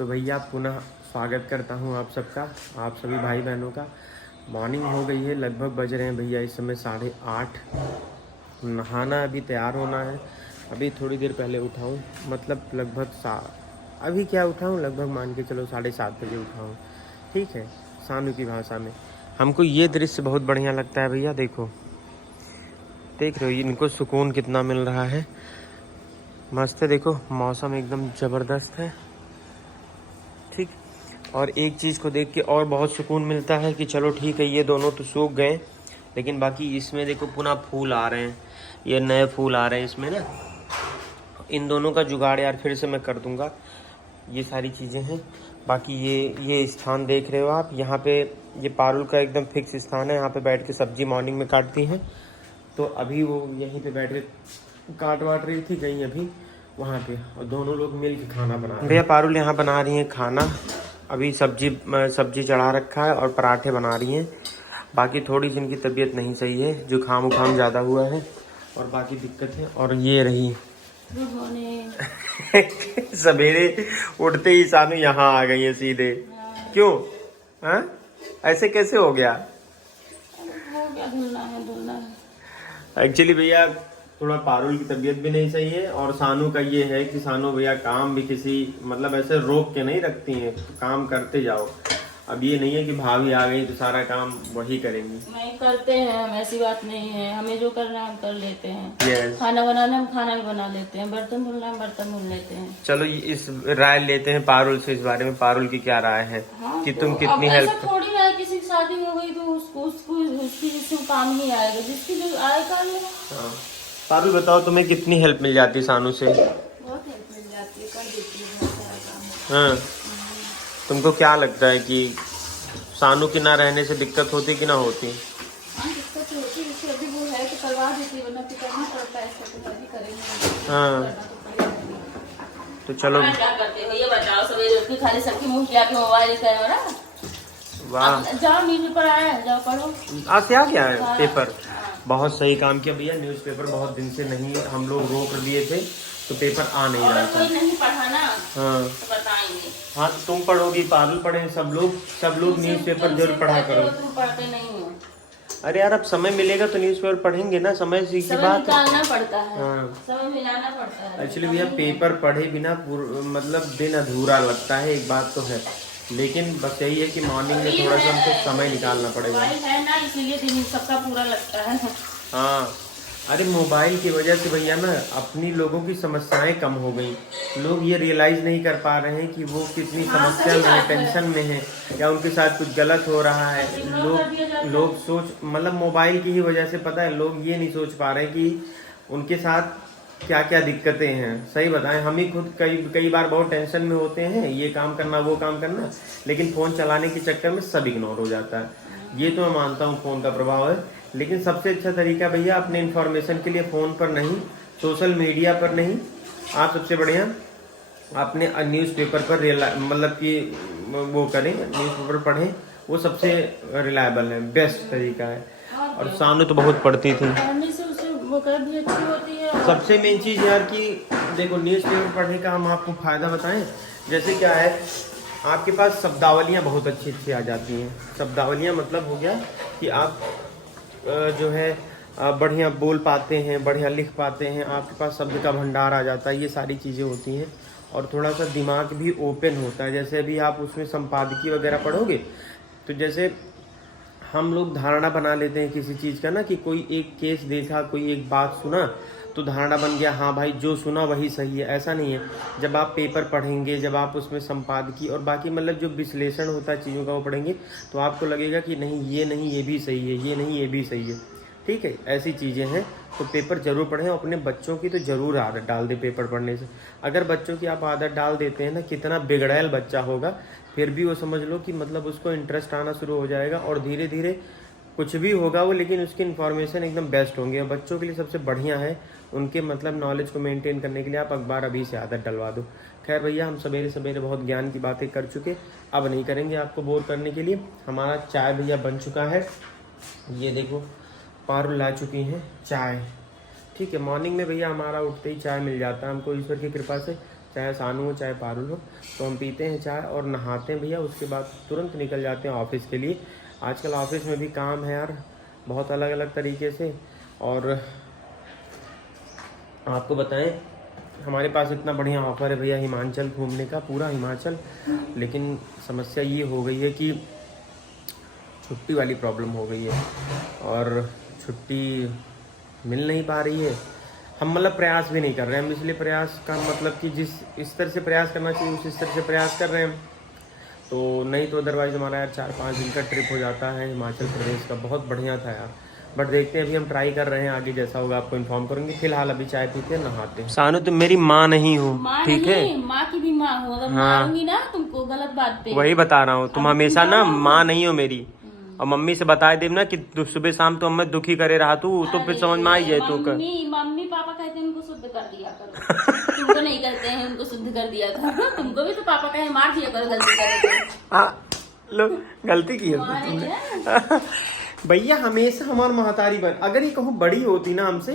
तो भैया पुनः स्वागत करता हूं आप सबका, आप सभी भाई बहनों का। मॉर्निंग हो गई है, लगभग बज रहे हैं भैया इस समय 8:30। नहाना अभी तैयार होना है। अभी थोड़ी देर पहले उठा हूँ, मतलब लगभग अभी क्या उठा हूँ, लगभग मान के चलो 7:30 बजे उठा हूँ। ठीक है, सानू की भाषा में। हमको ये दृश्य बहुत बढ़िया लगता है भैया। देखो, देख रहे हो इनको सुकून कितना मिल रहा है। मस्त है, देखो मौसम एकदम ज़बरदस्त है। ठीक, और एक चीज़ को देख के और बहुत सुकून मिलता है कि चलो ठीक है, ये दोनों तो सूख गए, लेकिन बाकी इसमें देखो पुनः फूल आ रहे हैं, ये नए फूल आ रहे हैं इसमें ना। इन दोनों का जुगाड़ यार फिर से मैं कर दूंगा। ये सारी चीज़ें हैं। बाकी ये स्थान देख रहे हो आप, यहाँ पे ये पारुल का एकदम फिक्स स्थान है। यहाँ पे बैठ के सब्जी मॉर्निंग में काटती हैं, तो अभी वो यहीं पे बैठ के काट वाट रही थी, गई अभी वहाँ पे, और दोनों लोग मिल के खाना बना रहे हैं। भैया पारुल यहाँ बना रही हैं खाना। अभी सब्जी चढ़ा रखा है और पराठे बना रही हैं। बाकी थोड़ी सी इनकी तबीयत नहीं सही है, जुकाम उखाम ज़्यादा हुआ है और बाकी दिक्कत है। और ये रही सवेरे उठते ही सानू यहाँ आ गई है सीधे। क्यों? हाँ, ऐसे कैसे हो गया? धुलना है। एक्चुअली भैया थोड़ा पारुल की तबीयत भी नहीं सही है, और सानू का ये है कि सानू भैया काम भी किसी मतलब ऐसे रोक के नहीं रखती हैं, तो काम करते जाओ। अब ये नहीं है कि भाभी आ गई तो सारा काम वही करेंगी। नहीं करते हैं हम, ऐसी बात नहीं है। हमें जो करना है हम कर लेते हैं। yes. खाना बनाना हम खाना भी बना लेते हैं, बर्तन धुलना हम बर्तन धुल लेते हैं। चलो इस राय लेते हैं पारुल से इस बारे में। पारुल की क्या राय है? हाँ, कि तो तुम कितनी अब हेल्प? ऐसा थोड़ी ना है, किसी की शादी हो गई तो उसकी जिसको काम ही आएगा, जिसकी जो आए कर ले। हाँ, पारुल बताओ तुम्हें कितनी हेल्प मिल जाती सानू से? बहुत हेल्प मिल जाती है, कर देती है बहुत सारा काम। हाँ, तुमको क्या लगता है कि सानू के ना रहने से दिक्कत होती कि ना होती? हाँ, दिक्कत होती है। अभी वो है तो करवा देती है, वरना तो करना पड़ता है, ऐसा तो अभी करेंगे। हाँ, तो चलो। क्या करते हो ये बताओ? सवेरे उठ के खाली सबकी मुंह किया के मोबाइल करो ना। वाह, जाओ न्यूज़ पर आया है, जाओ पढ़ो। आज से आ गया है पेपर। बहुत सही काम किया भैया, न्यूज़पेपर बहुत दिन से नहीं हम लोग रोक दिए थे, तो पेपर आ नहीं रहा था। कोई नहीं पढ़ा ना, हाँ तो बताएंगे। हाँ, तो तुम पढ़ोगी, पारुल पढ़े, सब लोग न्यूज़पेपर जरूर पढ़ा करो। तुम पढ़ते नहीं हो। अरे यार, अब समय मिलेगा तो न्यूज़पेपर पढ़ेंगे ना, समय की समय बात है। निकालना पड़ता है। हाँ, समय मिलाना पड़ता है। एक्चुअली भैया पेपर पढ़े बिना मतलब दिन अधूरा लगता है, एक बात तो है। लेकिन बस यही है कि मॉर्निंग में थोड़ा सा हमको समय निकालना पड़ेगा। मोबाइल है ना, इसीलिए दिन सबका पूरा लगता है। हाँ, अरे मोबाइल की वजह से भैया ना अपनी लोगों की समस्याएं कम हो गई। लोग ये रियलाइज नहीं कर पा रहे हैं कि वो कितनी समस्या में है, टेंशन में है, या उनके साथ कुछ गलत हो रहा है। लोग सोच मतलब मोबाइल की ही वजह से, पता है, लोग ये नहीं सोच पा रहे कि उनके साथ क्या क्या दिक्कतें हैं। सही बताएं, हम ही खुद कई बार बहुत टेंशन में होते हैं, ये काम करना वो काम करना, लेकिन फ़ोन चलाने के चक्कर में सब इग्नोर हो जाता है। ये तो मैं मानता हूँ फ़ोन का प्रभाव है, लेकिन सबसे अच्छा तरीका भैया अपने इन्फॉर्मेशन के लिए फ़ोन पर नहीं, सोशल मीडिया पर नहीं, आप सबसे बढ़िया अपने न्यूज़पेपर पर मतलब कि वो करें, न्यूज़पेपर पढ़ें, वो सबसे रिलायबल है, बेस्ट तरीका है। और सानू तो बहुत पढ़ती थी। भी अच्छी होती है। सबसे मेन चीज़ यार कि देखो, न्यूज़पेपर पढ़ने का हम आपको फ़ायदा बताएं। जैसे क्या है, आपके पास शब्दावलियाँ बहुत अच्छी अच्छी आ जाती हैं। शब्दावलियाँ मतलब हो गया कि आप जो है बढ़िया बोल पाते हैं, बढ़िया लिख पाते हैं, आपके पास शब्द का भंडार आ जाता है, ये सारी चीज़ें होती हैं। और थोड़ा सा दिमाग भी ओपन होता है। जैसे अभी आप उसमें संपादकीय वगैरह पढ़ोगे, तो जैसे हम लोग धारणा बना लेते हैं किसी चीज़ का ना, कि कोई एक केस देखा, कोई एक बात सुना, तो धारणा बन गया, हाँ भाई जो सुना वही सही है। ऐसा नहीं है। जब आप पेपर पढ़ेंगे, जब आप उसमें संपादकीय और बाकी मतलब जो विश्लेषण होता है चीज़ों का वो पढ़ेंगे, तो आपको लगेगा कि नहीं ये भी सही है, ये नहीं ये भी सही है। ठीक है, ऐसी चीज़ें हैं। तो पेपर ज़रूर पढ़ें। अपने बच्चों की तो ज़रूर आदत डाल दें पेपर पढ़ने से। अगर बच्चों की आप आदत डाल देते हैं ना, कितना बिगड़ैल बच्चा होगा, फिर भी वो समझ लो कि मतलब उसको इंटरेस्ट आना शुरू हो जाएगा, और धीरे धीरे कुछ भी होगा वो, लेकिन उसकी इन्फॉर्मेशन एकदम बेस्ट होंगे। बच्चों के लिए सबसे बढ़िया है, उनके मतलब नॉलेज को मेंटेन करने के लिए आप अखबार अभी से आदत डलवा दो। खैर भैया, हम सवेरे सवेरे बहुत ज्ञान की बातें कर चुके, अब नहीं करेंगे आपको बोर करने के लिए। हमारा चाय भैया बन चुका है, ये देखो पारुल ला चुकी हैं चाय। ठीक है, मॉर्निंग में भैया हमारा उठते ही चाय मिल जाता है हमको ईश्वर की कृपा से। चाहे सानू हो चाहे पारुल हो, तो हम पीते हैं चाय और नहाते हैं भैया, उसके बाद तुरंत निकल जाते हैं ऑफिस के लिए। आजकल ऑफिस में भी काम है यार बहुत अलग अलग तरीके से। और आपको बताएं हमारे पास इतना बढ़िया ऑफ़र है भैया हिमाचल घूमने का, पूरा हिमाचल। लेकिन समस्या ये हो गई है कि छुट्टी वाली प्रॉब्लम हो गई है और छुट्टी मिल नहीं पा रही है। हम मतलब प्रयास भी नहीं कर रहे हैं हम, इसलिए प्रयास का मतलब कि जिस स्तर से प्रयास करना चाहिए उस स्तर से प्रयास कर रहे हैं। तो नहीं तो अदरवाइज़ हमारा यार 4-5 दिन का ट्रिप हो जाता है हिमाचल प्रदेश का, बहुत बढ़िया था यार। बट देखते हैं, अभी हम ट्राई कर रहे हैं, आगे जैसा होगा आपको इन्फॉर्म करेंगे। फिलहाल अभी चाय पीते हैं, नहाते हैं। सानू तुम मेरी माँ नहीं हो, ठीक है? माँ की भी माँ हो, अगर हाँ। मारूंगी ना तुमको गलत बात पे। वही बता रहा हूँ, तुम हमेशा ना माँ नहीं हो मेरी। और मम्मी से बता दे ना कि सुबह शाम तो हमें दुखी करे रहा तू, तो फिर समझ में आई जाए तू कर। मम्मी पापा कहते हैं उनको शुद्ध कर दिया करो। तुमको नहीं करते हैं, उनको शुद्ध कर दिया करो। तुमको भी तो पापा कहे मार दिया करो गलती करे। हाँ लो गलती की है तुमने। भैया हमेशा हमार महतारी बन, अगर ये कहूँ बड़ी होती ना हमसे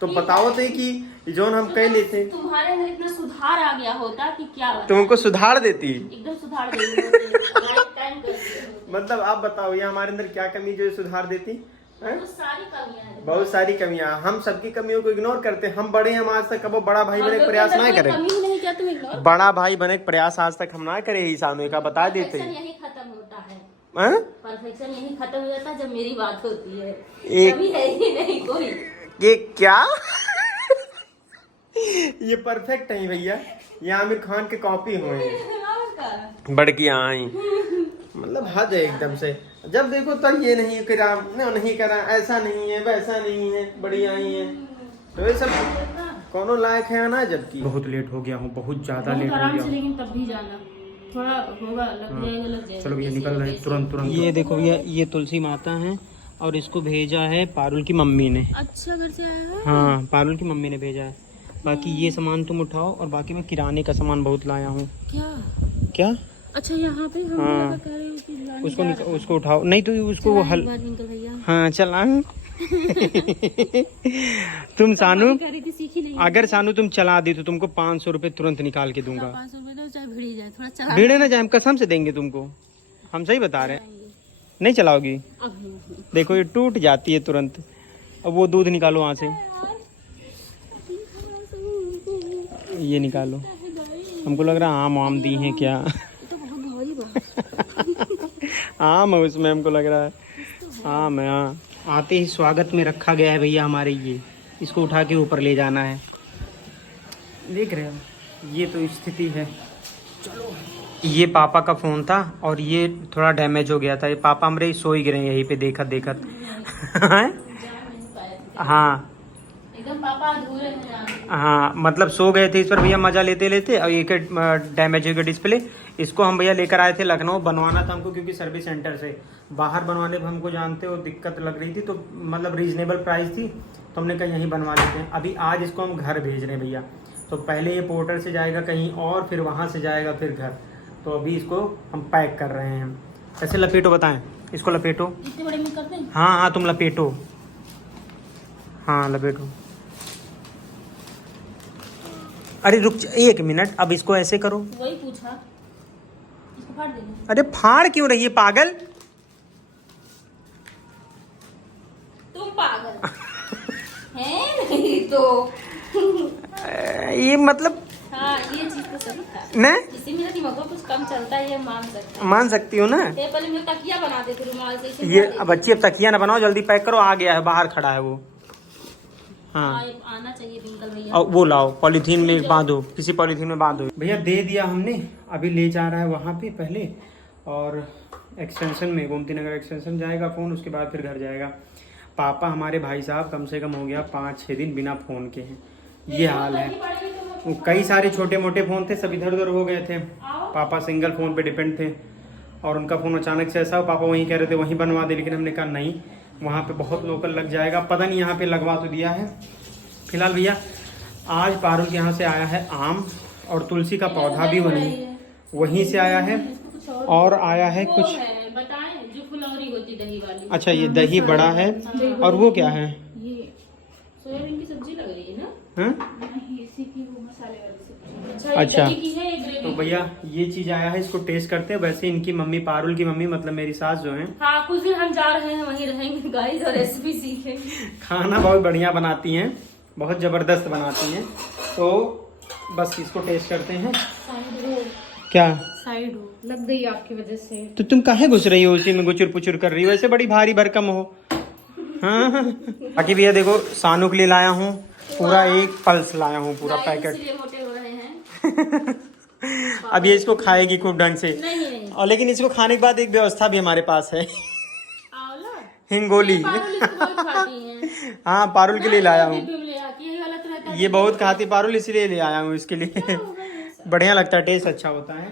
तो बताओ थे कि जो हम कह लेते। तुम्हारे अंदर इतना सुधार आ गया होता कि क्या बताएं। तुमको सुधार देती, एकदम सुधार देती। मतलब आप बताओ ये हमारे अंदर क्या कमी जो ये सुधार देती? बहुत सारी कमियां, हम सबकी कमियों को इग्नोर करते हैं। हम बड़े हैं, हम आज तक कभी बड़ा भाई बने प्रयास ना करे। बड़ा भाई बने प्रयास आज तक हम ना करे ही सामने का बता देते। यही खत्म होता है, परफेक्शन यही खत्म हो जाता है जब मेरी बात होती है। कमी है ही नहीं कोई। ये क्या? ये परफेक्ट है भैया, ये आमिर खान के कॉपी हुए बड़की आई, मतलब हद है एकदम से। जब देखो तब ये नहीं करा, नहीं करा, ऐसा नहीं है, वैसा नहीं है, बढ़िया ही है। तो ये सब कौनो लायक है ना? जबकि बहुत लेट हो गया हूँ, बहुत ज्यादा लेट हो गया। लेकिन तब भी जाना थोड़ा होगा, लग जाएगा। चलो भैया निकल रहे हैं तुरंत। ये देखो भैया, ये तुलसी माता है और इसको भेजा है पारुल की मम्मी ने। अच्छा घर से आया है? हाँ पारुल की मम्मी ने भेजा है। बाकी ये सामान तुम उठाओ और बाकी मैं किराने का सामान बहुत लाया हूँ। क्या? अच्छा यहाँ पे हम हाँ कह रहे हो कि उसको उठाओ, नहीं तो उसको वो हल। हाँ चला। तुम सानू अगर सानू तुम चला दी तो तुमको 500 रुपए तुरंत निकाल के दूंगा। 500 रुपए तो चाहे भिड़ जाए, थोड़ा चला भिड़े ना जाए, हम कसम से देंगे तुमको, हम सही बता रहे हैं। नहीं चलाओगी? देखो ये टूट जाती है तुरंत। अब वो दूध निकालो वहाँ से, ये निकालो। हमको लग रहा आम वाम दी है क्या? आम है उसमें, हमको लग रहा है आम है। हाँ आते ही स्वागत में रखा गया है भैया हमारे, ये इसको उठा के ऊपर ले जाना है। देख रहे हो ये तो स्थिति है। चलो ये पापा का फोन था और ये थोड़ा डैमेज हो गया था। ये पापा हमारे सो ही गिरे यहीं पे देखत देखत। हाँ एकदम पापा अधूरे हैं। हाँ मतलब सो गए थे इस पर भैया मजा लेते लेते, और एक डैमेज हो गया डिस्प्ले। इसको हम भैया लेकर आए थे लखनऊ, बनवाना था हमको क्योंकि सर्विस सेंटर से बाहर बनवाने में हमको जानते हो दिक्कत लग रही थी, तो मतलब रीजनेबल प्राइस थी, तो हमने कहा यहीं बनवा लेते हैं। अभी आज इसको हम घर भेज रहे हैं भैया, तो पहले ये पोर्टर से जाएगा कहीं और, फिर वहाँ से जाएगा फिर घर। तो अभी इसको हम पैक कर रहे हैं। कैसे लपेटो बताएं? इसको लपेटो। इतने बड़े में कर दें? हाँ तुम लपेटो, हाँ लपेटो। अरे रुक 1 मिनट, अब इसको ऐसे करो। वही पूछा, इसको फाड़ देना। अरे फाड़ क्यों रही है पागल? तुम पागल हैं? नहीं तो ये मतलब हाँ ये चीज तो सही था न, जिससे मेरा दिमाग में कुछ कम चलता है, ये मान सकती हो ना। पहले मैं तकिया बना देती रुमाल से। ये अब बच्ची अब तकिया ना बनाओ, जल्दी पैक करो, आ गया है, बाहर खड़ा है वो। हाँ आना चाहिए रिंकल भैया। और वो लाओ पॉलीथीन में बांधो, किसी पॉलीथीन में बांधो। भैया दे दिया हमने, अभी ले जा रहा है वहाँ पे पहले, और एक्सटेंशन में गोमती नगर एक्सटेंशन जाएगा फ़ोन, उसके बाद फिर घर जाएगा। पापा हमारे भाई साहब कम से कम हो गया 5-6 दिन बिना फ़ोन के हैं, ये हाल है। कई सारे छोटे मोटे फ़ोन थे, सब इधर उधर हो गए थे। पापा सिंगल फ़ोन पे डिपेंड थे और उनका फ़ोन अचानक से ऐसा, पापा वहीं कह रहे थे वहीं बनवा दे, लेकिन हमने कहा नहीं, वहाँ पे बहुत लोकल लग जाएगा। पता नहीं यहाँ पे लगवा तो दिया है। फिलहाल भैया आज पारुल के यहाँ से आया है आम, और तुलसी का पौधा भी वहीं से आया है, और आया है कुछ बताएं जो फुलौरी होती दही वाली। अच्छा ये दही बड़ा है, और वो क्या है? ये सोयाबीन की सब्जी लग रही है ना? हाँ? इसी की वो मसाले वाली सब्जी। अच्छा, एक अच्छा। दही की है, एक ग्रेवी तो की। भैया ये चीज आया है, इसको टेस्ट करते हैं। वैसे इनकी मम्मी, पारुल की मम्मी मतलब मेरी सास जो है, हाँ, कुछ दिन हम जा रहे हैं, वहीं रहेंगे गाइस और रेसिपी सीखेंगे। खाना बहुत बढ़िया बनाती हैं, बहुत जबरदस्त बनाती हैं। तो बस इसको टेस्ट करते हैं। क्या साइड हो लग गई आपकी वजह से। तो तुम काहे घुस रही हो उसी में, गुचुर पुचुर कर रही हो, वैसे बड़ी भारी भरकम हो। हाँ बाकी भैया देखो, सानू के लिए लाया हूँ पूरा एक पल्स लाया हूँ, पूरा पैकेट। इसलिए मोटे हो रहे हैं। अब ये इसको खाएगी खूब ढंग से। नहीं और लेकिन इसको खाने के बाद एक व्यवस्था भी हमारे पास है, आंवला हिंगोली। पारुल इसको बहुत खाती हैं। हाँ पारुल के लिए लाया हूँ। डिब्बे में ले आती है, ये वाला तो रहता है। ये बहुत खाती पारुल, इसलिए ले आया हूँ इसके लिए। बढ़िया लगता है, टेस्ट अच्छा होता है।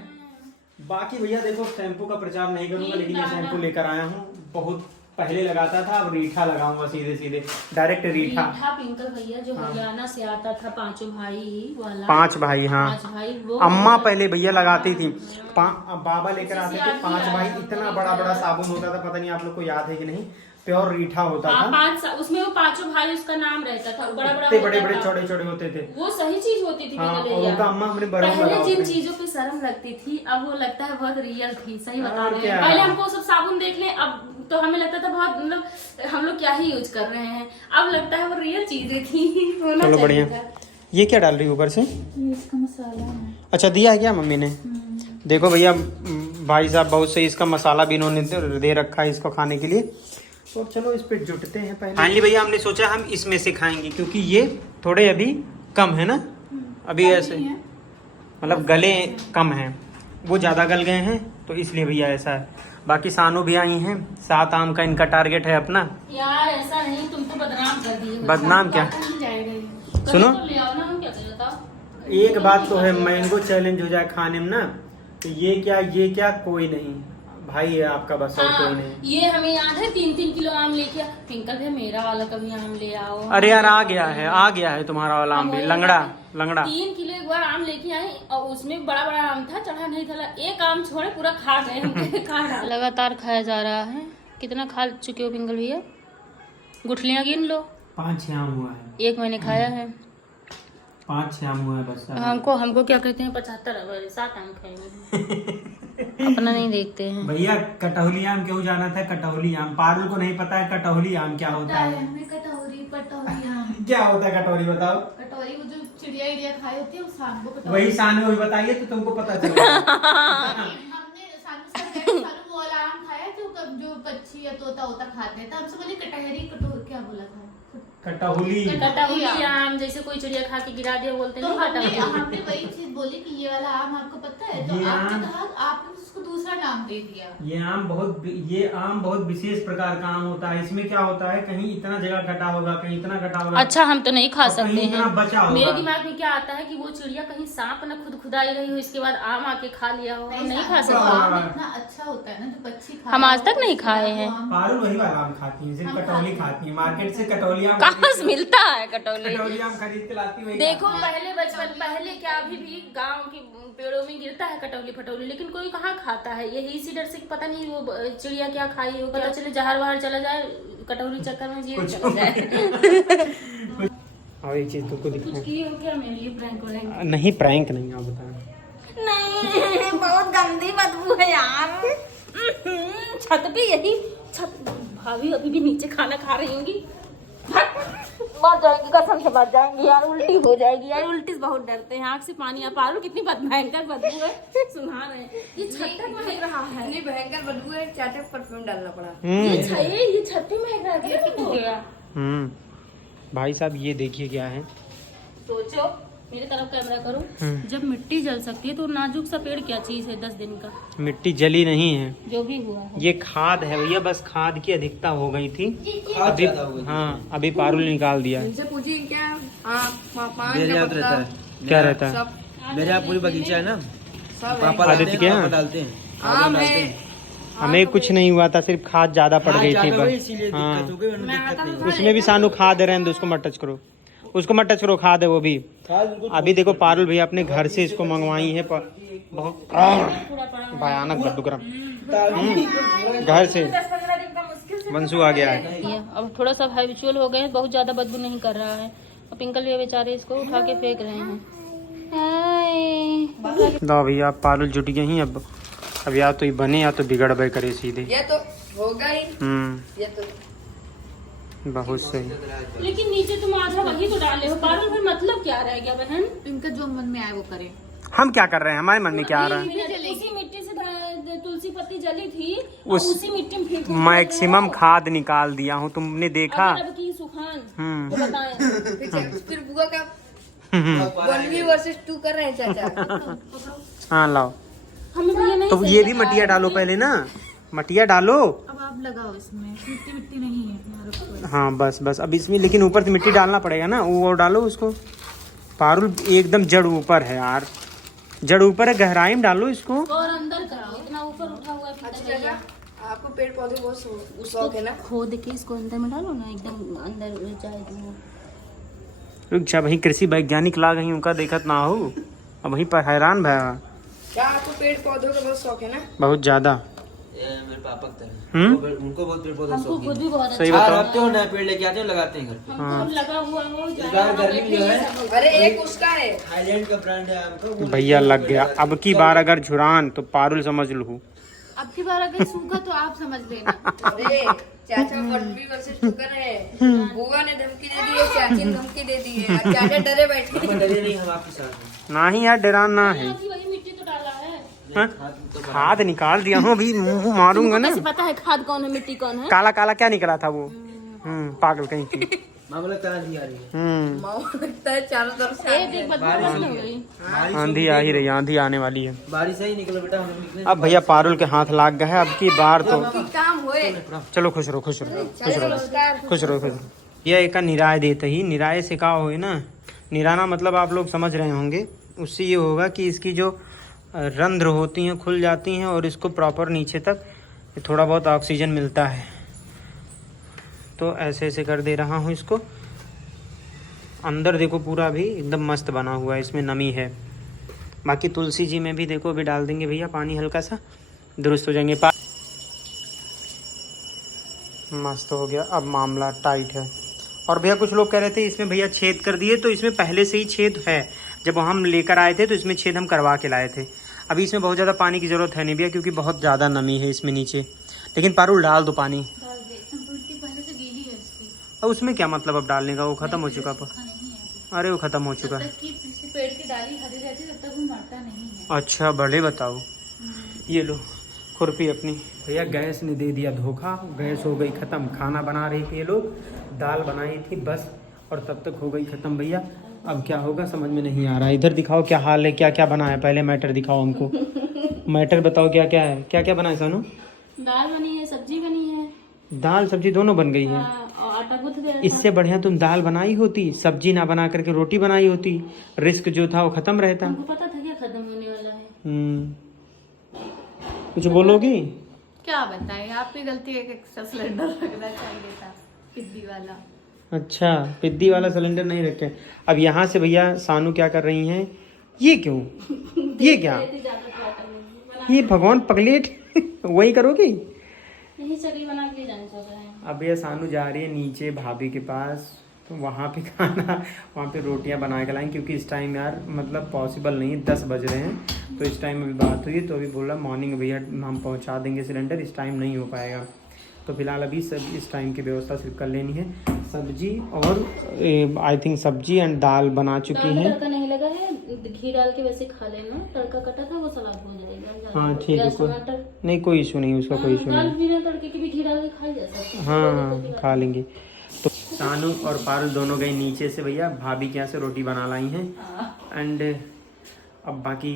बाकी भैया देखो, शैम्पू का प्रचार नहीं करूंगा, लेकिन ये शैम्पू लेकर आया हूँ। बहुत पहले लगाता था, अब रीठा लगाऊंगा, सीधे सीधे डायरेक्ट रीठा। पिंकल भैया जो हरियाणा से आता था, पांचों भाई वाला। 5 भाई, हाँ। 5 भाई वो अम्मा पहले भैया लगाती थी, बाबा लेकर आते थे 5 भाई। इतना बड़ा बड़ा साबुन होता था, पता नहीं आप लोग को याद है कि नहीं, प्योर रीठा होता था। 5 उसमें वो पांचों भाई उसका नाम रहता था, बड़ा बड़ा इतने बड़े बड़े छोटे छोटे होते थे। वो सही चीज होती थी। हाँ, और उनका अम्मा हमने बड़ा पहले जिन चीजों पे शर्म लगती थी, अब वो लगता है बहुत रियल थी। सही बता और रहे क्या? हैं। पहले हमको सब साबुन देख ले, अब तो हमें लगता था बहुत, मतलब हम लोग क्या ही यूज कर रहे हैं। अब लगता है वो रियल चीजें थी। होना चलो चाहिए बढ़िया। था। ये क्या डाल रही है ऊपर से? ये इसका मसाला है। अच्छा दिया है क्या मम्मी ने? देखो भैया, भाई साहब बहुत सही इसका मसाला भी इन्होंने दे रखा है इसको खाने के लिए। तो चलो इस पे जुटते हैं पहले। फाइनली भैया हमने सोचा हम इसमें से खाएंगे, क्योंकि ये थोड़े अभी कम है ना, अभी ऐसे मतलब गले कम हैं, वो ज़्यादा गल गए हैं, तो इसलिए भैया ऐसा है। बाकी सानू भी आई हैं, 7 आम का इनका टारगेट है अपना। यार ऐसा नहीं, तुम तो बदनाम कर दिए। बदनाम क्या? सुनो। तो ले आओ ना, हम क्या कर बताओ। एक बात तो है, मैंगो चैलेंज हो जाए खाने में ना, तो ये क्या कोई नहीं भाई है आपका, बस और कोई नहीं। ये हमें याद है 3-3 किलो आम लेके पिंकल है, मेरा वाला कभी आम ले आओ। अरे यार आ गया है तुम्हारा वाला आम भी, लंगड़ा 3 किलो एक बार आम लेके आए, और उसमें बड़ा बड़ा आम था, चढ़ा नहीं था। एक आम छोड़े पूरा खा गए हम। खा लगातार खाया जा रहा है। कितना खा चुके हो पिंकल भैया? गुठलियां गिन लो। 5-6 आम हुआ है। एक मैंने खाया है। 5-6 आम हुआ है बस। हमको क्या कहते हैं, 75 7 आम खाएंगे। अपना नहीं देखते हैं भैया। कटहली आम क्यों जाना था? कटहली आम पारुल को नहीं पता है कटहली आम क्या होता है। कटोरी पटोरी आम। क्या होता है कटोरी, बताओ। कटोरी वो जो चिड़िया खाई होती है, उस आम को कटोरी। वही सानू भी बताइए तो तुमको पता चलेगा। हमने सानू वो वाला आम खाया जो पक्षी या तोता होता खाते हैं, तो हमसे बोले कटहरी कटोर क्या बोला था? कटहली आम, जैसे कोई चिड़िया खा के गिरा दिया बोलते हैं। तो हमने वही चीज बोली कि ये वाला आम आपको पता है, तो आपने कहा, आपने उसको दूसरा नाम दे दिया। ये आम बहुत विशेष प्रकार का आम होता है। इसमें क्या होता है, कहीं इतना जगह कटा होगा, कहीं इतना कटा होगा। अच्छा, हम तो नहीं खा सकते हैं। मेरे दिमाग में क्या आता है कि वो चिड़िया कहीं सांप न खुद खुदाई रही हो, इसके बाद आम आके खा लिया हो। हम नहीं खा सकते। इतना अच्छा होता है ना जो पक्षी, हम आज तक नहीं खाए हैं। पारुल वही वाला आम खाती है, सिर्फ कटौली खाती है। मार्केट से कटौली आम कहाँ से मिलता है कटौली आम खरीद के लाती हुई। देखो पहले बचपन, पहले क्या अभी भी गांव की पेड़ों में गिरता है कटौली फटौली, लेकिन कोई कहाँ खाता है। यही इसी डर से पता नहीं वो चिड़िया क्या खाई हो, पता चले जहर वहर चला जाए, कटौली चक्कर में जीव चला जाए। और एक चीज तुमको दिखाऊं। की हो क्या मेरे लिए प्रैंक हो? नहीं प्रैंक नहीं, आप बताओ। नहीं बहुत गंदी बदबू है यार। छत पे यही छत, भाभी अभी भी नीचे खाना खा रही होंगी। मर जाएंगी, कसम से मर जाएंगी यार, उल्टी हो जाएगी यार। उल्टी से बहुत डरते हैं, आँख से पानी आ। पारुल कितनी भयंकर बदबू है, सुना रहे हैं। ये छत तक महक रहा है। नहीं भयंकर बदबू है, चाटे परफ्यूम डालना पड़ा। ये छत पे महक रहा है, क्या हो गया? भाई साहब ये देखिए क्या है। सोचो, मेरे तरफ कैमरा करो। जब मिट्टी जल सकती है तो नाजुक सा पेड़ क्या चीज है 10 दिन का? मिट्टी जली नहीं है, जो भी हुआ है ये खाद है भैया, बस खाद की अधिकता हो गई थी अभी। हाँ अभी पारुल निकाल दिया। पूछिए क्या रहता है, क्या रहता है? मेरे यहाँ पूरी बगीचा है ना, पापा आदित्य क्या डालते हैं। हमें कुछ नहीं हुआ था, सिर्फ खाद ज्यादा पड़ गई थी बस। हाँ उसमें भी सानू खाद रहने दो, उसको मत टच करो, उसको मत टच करो, खाद है वो भी। अभी देखो पारुल भैया अपने घर से इसको मंगवाई है, बहुत भयानक बदबू गरम घर से। बंसू आ गया है। अब थोड़ा सा हैबिचुअल हो गए हैं, बहुत ज्यादा बदबू नहीं कर रहा है। और पिंकल ये बेचारे इसको उठा के फेंक रहे हैं। लो भैया पारुल जुट गई ही अब या तो ये बने या तो बिगड़ बे करे सीधे। ये तो होगा ही। ये तो बहुत सही। लेकिन नीचे तुम आधा वही तो डाले हो पारुल, फिर मतलब क्या रह गया बहन? इनका जो मन में आए वो करे। हम क्या कर रहे हैं, हमारे मन में क्या आ रहा है? उसी मिट्टी से तुलसी पत्ती जली थी, उसी मिट्टी में फेंक मैक्सिमम खाद निकाल दिया हूँ, तुमने देखा? अब की सुखान तो बताएं। फिर बुआ का 1v वर्सेस 2 कर रहे हैं चाचा। हाँ लाओ, हमें भी ये नहीं तो ये भी मटिया डालो पहले ना, मटिया डालो। अब आप लगाओ इसमें, मिट्टी नहीं है। हाँ बस बस, अब इसमें लेकिन ऊपर से मिट्टी डालना पड़ेगा ना, वो डालो उसको। पारुल एकदम जड़ ऊपर है यार, जड़ ऊपर है, गहराई में डालो इसको और अंदर कराओ, इतना ऊपर उठा हुआ है। आपको पेड़ पौधे बहुत शौक है ना? खोद के इसको अंदर में डालो ना, एकदम अंदर जाए तो। रुक जा, वही कृषि वैज्ञानिक ला गई, उनका देखत ना हो, अब वहीं पर हैरान भया। क्या आपको पेड़ पौधों का बहुत शौक है ना? बहुत ज्यादा। मेरे पापा की तरह। उनको बहुत पेड़ पौधे हमको खुद भी बहुत सही अच्छा बताओ। रखते हो, नए पेड़ लेके आते हो, लगाते हैं घर पे। हमको लगा हुआ हो गर्मी में जो है, अरे एक उसका है, थाईलैंड का ब्रांड है हमको। भैया लग गया, अब की बार अगर झुरान तो पारुल समझ लू। अब की बार अगर सूखा तो आप समझ लेना। अरे चाचा 1v वर्सेस 2 कर रहे हैं। बुआ ने धमकी दे दी है, चाची ने धमकी दे दी है, अब चाचा डरे बैठे हम डरे नहीं, हम आपके साथ हैं। ना ही यार, डराना है। वही मिट्टी तो डाला है। हाँ? खाद निकाल दिया हूँ, अभी मुंह मारूंगा ना। कैसे पता है खाद कौन है मिट्टी कौन है? काला काला क्या निकला था वो? पागल कहीं की। मामला तरह नहीं आ रही है। माओ लगता है चारों तरफ से देख बदबू मत हो गई। आंधी आ ही रही, आंधी आने वाली है। बारिश ही निकलो बेटा, हम निकले। अब भैया पारुल के हाथ लाग गए है, अब की बार तो काम हुए। चलो खुश रहो, खुश रहो, खुश रहो, नमस्कार। खुश रहो, खुश रहो। यह एक निराय देते ही, निराय से का हो ना, निराना मतलब आप लोग समझ रहे होंगे। उससे ये होगा कि इसकी जो रंध्र होती हैं खुल जाती हैं और इसको प्रॉपर नीचे तक थोड़ा बहुत ऑक्सीजन मिलता है। तो ऐसे ऐसे कर दे रहा हूँ इसको। अंदर देखो पूरा भी एकदम मस्त बना हुआ है, इसमें नमी है। बाकी तुलसी जी में भी देखो, अभी डाल देंगे भैया पानी, हल्का सा दुरुस्त हो जाएंगे। मस्त हो गया, अब मामला टाइट है। और भैया कुछ लोग कह रहे थे इसमें भैया छेद कर दिए, तो इसमें पहले से ही छेद है। जब हम लेकर आए थे तो इसमें छेद हम करवा के लाए थे। अभी इसमें बहुत ज़्यादा पानी की ज़रूरत है नहीं भैया, क्योंकि बहुत ज़्यादा नमी है इसमें नीचे। लेकिन पारुल डाल दो पानी। पहले से गीली है इसकी। अब उसमें क्या मतलब अब डालने का, वो ख़त्म हो चुका। अरे वो ख़त्म हो चुका है। पेड़ की डाली हरी रहती है तब तक वो मरता नहीं है। अच्छा भले बताओ। ये लो खुरपी अपनी। भैया गैस ने दे दिया धोखा, गैस हो गई ख़त्म। खाना बना रही थी ये लोग, दाल बनाई थी बस, और तब तक हो गई ख़त्म भैया। अब क्या होगा समझ में नहीं आ रहा है। इधर दिखाओ क्या हाल है, क्या क्या बना है, पहले मैटर दिखाओ हमको। मैटर बताओ क्या क्या है, क्या क्या बना है सोनू? दाल बनी है, सब्जी बनी है। दाल सब्जी दोनों बन गई है। और आटा गूंथ गया। इससे बढ़िया तुम दाल बनाई होती, सब्जी ना बना करके रोटी बनाई होती, रिस्क जो था वो खत्म रहता। हमको पता था क्या खत्म होने वाला है। कुछ बोलोगी? क्या बताएं, आपकी गलती है कि एक्स्ट्रा सिलेंडर रखना चाहिए था, पिद्दी वाला। अच्छा पिद्दी वाला सिलेंडर नहीं रखे। अब यहाँ से भैया सानू क्या कर रही हैं, ये क्यों, ये क्या, ये भगवान पगलेट वही करोगी? यही चकली बना के जाने चल रहे हैं। अब ये सानू जा रही है नीचे भाभी के पास, तो वहाँ पे खाना, वहाँ पे रोटियाँ बना के लाएं, क्योंकि इस टाइम यार मतलब पॉसिबल नहीं है, 10 बज रहे हैं। तो इस टाइम अभी बात हुई तो अभी बोला मॉर्निंग भैया हम पहुँचा देंगे सिलेंडर, इस टाइम नहीं हो पाएगा। तो फिलहाल अभी सब इस टाइम की व्यवस्था सिर्फ कर लेनी है। सब्जी और आई थिंक सब्जी एंड दाल बना चुकी है। तड़का नहीं लगा है, घी डाल के वैसे खा लेना। तड़का कटा था वो सलाद हो जाएगा। हाँ ठीक है, कोई नहीं, कोई इशू नहीं, उसका कोई इशू नहीं। बिना तड़के के भी घी डाल के खा जा सकते हैं। हाँ खा लेंगे। तो सानू और पारुल दोनों गए नीचे से भैया, भाभी के यहाँ से रोटी बना लाई हैं। एंड अब बाकी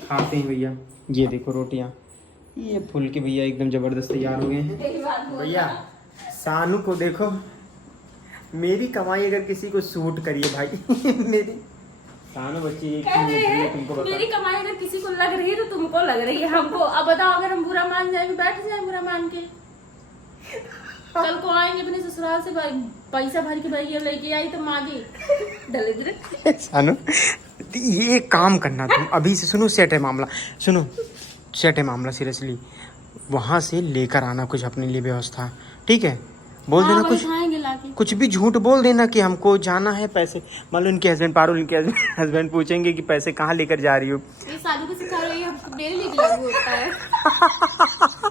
खाते हैं भैया। ये देखो रोटियाँ, ये फुल के भैया एकदम जबरदस्त तैयार हो गए हैं भैया। सानू को देखो, मेरी कमाई अगर किसी को सूट करिए भाई मेरी सानू बच्ची एक तुमको बता। मेरी कमाई अगर किसी को लग रही है तो तुमको लग रही है, हमको। अब बताओ, अगर हम बुरा मान जाएंगे, बैठ जाए बुरा मान के। कल को आएंगे अपने ससुराल से पैसा भर के भाई लेके आई तो मांगी दलिद्र। सानू ये काम करना तुम अभी से, सुनो सेट है मामला, सुनो सेट है मामला सीरियसली। वहाँ से लेकर आना कुछ अपने लिए व्यवस्था, ठीक है? बोल देना कुछ, आएंगे ला के। कुछ भी झूठ बोल देना कि हमको जाना है पैसे, मान लो इनके हस्बैंड पारुल इनके हस्बैंड पूछेंगे कि पैसे कहाँ लेकर जा रही हो, ये सालू को सिखा रही है, हमको मेरे लिए भी लागू होता है। हम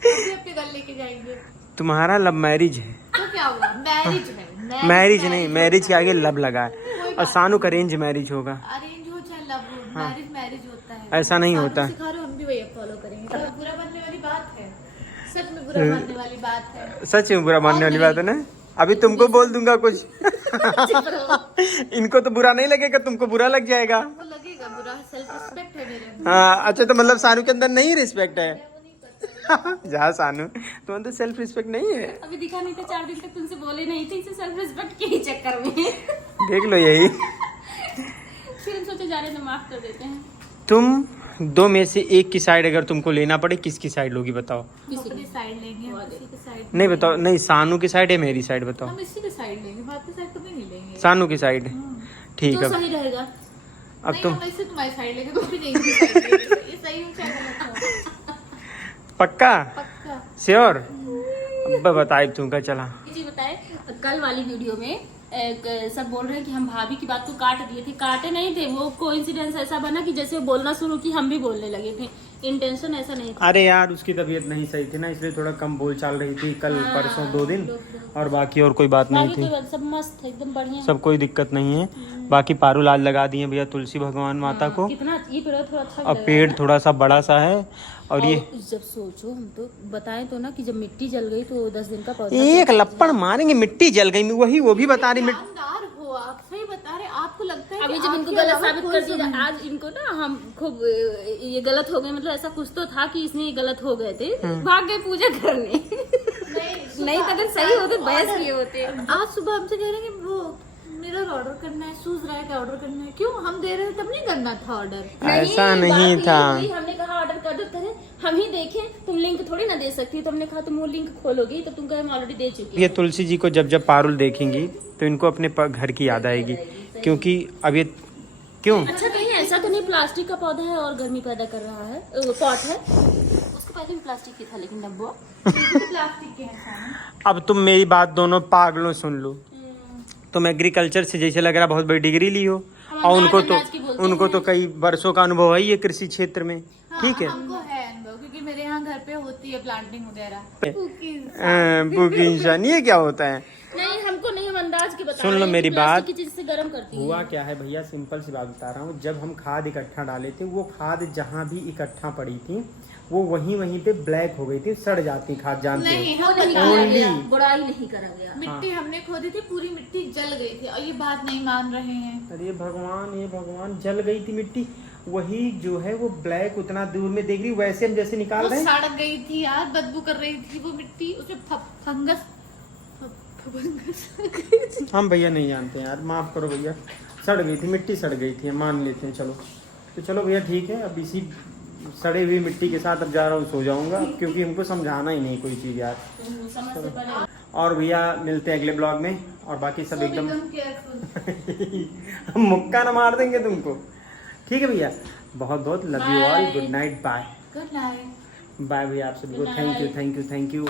भी अपने घर लेके जाएंगे तुम्हारा लव मैरिज है। तो क्या हुआ, मैरिज है। मैरिज नहीं, मैरिज के आगे लव लगा है। और सानू का अरेंज मैरिज होगा। अरेंज हो चाहे लव हो, मैरिज मैरिज होता है। ऐसा नहीं सालू होता है। सिखा रहे हो, हम भी वही फॉलो करेंगे। तो बुरा मानने वाली बात है, सच में बुरा मानने वाली बात है। सच में बुरा मानने वाली बात है ना। अभी तुमको बोल दूंगा कुछ इनको तो बुरा नहीं लगेगा, तुमको बुरा लग जाएगा। हमको लगेगा बुरा, सेल्फ रिस्पेक्ट है मेरे। हाँ अच्छा, तो मतलब सानू के अंदर नहीं रिस्पेक्ट है। जहाँ सानू तो अंदर सेल्फ रिस्पेक्ट नहीं है। अभी दिखा नहीं था, 4 दिन तक तुमसे बोले नहीं थे, इसे सेल्फ रिस्पेक्ट के ही चक्कर में। देख लो यही। फिर हम सोचे जा रहे तो माफ कर देते हैं। तुम दो में से एक की साइड अगर तुमको लेना पड़े, किसकी साइड लोगी बताओ। किसी की साइड लेंगे, हम किसी की साइड नहीं बताओ, नहीं सानू की साइड है मेरी साइड बताओ। हम इसी की साइड लेंगे, बात की साइड कभी नहीं लेंगे। सानू की साइड ठीक है। सही रहेगा। अब नहीं, तुम हम ऐसे तुम्हारी साइड लेंगे, तुम भी नहीं इनकी साइड लेंगे। ये सही हो क्या गलत हो? पक्का पक्का। श्योर। अब बताए तुमका चला। ये चीज बताए, कल वाली वीडियो में सब बोल रहे हैं कि हम भाभी की बात को काट दिए थे। काटे नहीं थे, वो कोइंसिडेंस ऐसा बना कि जैसे वो बोलना शुरू की हम भी बोलने लगे थे। इंटेंशन ऐसा नहीं था। अरे यार उसकी तबीयत नहीं सही थी ना, इसलिए थोड़ा कम बोल चाल रही थी कल परसों 2 दिन, और बाकी और कोई बात नहीं बाकी थी। कोई बात, सब मस्त है, एकदम बढ़िया। सब कोई दिक्कत नहीं है। बाकी पारुल आज लगा दिए भैया तुलसी भगवान माता को। कितना ये पेड़ थोड़ा अच्छा अब पेड़ थोड़ा सा बड़ा सा है। और ये जब सोचो, हम तो बताएं तो ना कि जब मिट्टी जल गई तो 10 दिन का पौधा। एक लपड़ मारेंगे, मिट्टी जल गई, वही वो भी बता रही मिट्टी। ईमानदार हो आप, सही बता रहे। आपको लगता है अभी कि जब इनको आपके गलत अलावा साबित कोई कर दिया, समझ- आज इनको ना हम खूब ये गलत हो गए, मतलब ऐसा कुछ तो था कि इसने गलत हो गए थे, भाग गए पूजा करने। नहीं तो अगर सही होते बहस किए होते। आज सुबह हमसे कह रहे हैं कि वो मिरर ऑर्डर करना है, शूज रैक ऑर्डर करना है। क्यों हम दे रहे हैं, तब नहीं करना था ऑर्डर। ऐसा नहीं बात था। ये हुई, हमने कहा ऑर्डर कर दो, करे हम ही देखें, तुम लिंक थोड़ी ना दे सकती। तो हमने कहा तुम वो लिंक खोलोगी तो तुम कहे हम ऑलरेडी दे चुके। ये तुलसी जी को जब जब पारुल देखेंगी तो इनको अपने घर की याद आएगी, क्योंकि अब ये क्यों। अच्छा कहीं ऐसा तो नहीं प्लास्टिक का पौधा है और गर्मी पैदा कर रहा है, पॉट है, उसको पहले भी प्लास्टिक की था लेकिन डब्बा प्लास्टिक के हैं सारे। अब तुम मेरी बात दोनों पागलों सुन लो। तुम एग्रीकल्चर से जैसे लग रहा बहुत बड़ी डिग्री ली हो, और उनको तो कई वर्षों का अनुभव है ये कृषि क्षेत्र में। ठीक है, हमको है अनुभव, क्योंकि मेरे यहाँ घर पे होती है प्लांटिंग वगैरह। बुकी इंसान ये क्या होता है। नहीं हमको नहीं, हम अंदाज के बता सुन लो रहे हैं मेरी कि बात। प्लास्टिक की चीज से गर्म करती है। हुआ क्या है भैया, सिंपल सी बात बता रहा हूँ। जब हम खाद इकट्ठा डाले थे, वो खाद जहाँ भी इकट्ठा पड़ी थी वो वहीं पे ब्लैक हो गई थी, सड़ जाती खाद, जानते नहीं, हो। हम नहीं बता करा रहे हैं। गया, बुराई नहीं करा गया। मिट्टी हमने खोदी थी, पूरी मिट्टी जल गई थी, और ये बात नहीं मान रहे हैं। अरे भगवान, ये भगवान, जल गई थी मिट्टी, वही जो है वो ब्लैक उतना दूर में देख रही, वैसे हम जैसे निकाल वो रहे हैं। सड़ गई थी यार, बदबू कर रही थी वो मिट्टी, उसमें फंगस। हम भैया नहीं जानते यार, माफ करो भैया। सड़ गई थी मिट्टी, सड़ गई थी, मान लेते हैं। चलो तो चलो भैया ठीक है, अब इसी सड़े हुई मिट्टी के साथ अब जा रहा हूँ, सो जाऊंगा, क्योंकि हमको समझाना ही नहीं कोई चीज़ यार। और भैया मिलते हैं अगले ब्लॉग में, और बाकी सब एकदम हम मुक्का ना मार देंगे तुमको। ठीक है भैया, बहुत बहुत love you all, good night, bye. Good night. Bye भैया आप सबको, thank you thank you thank you.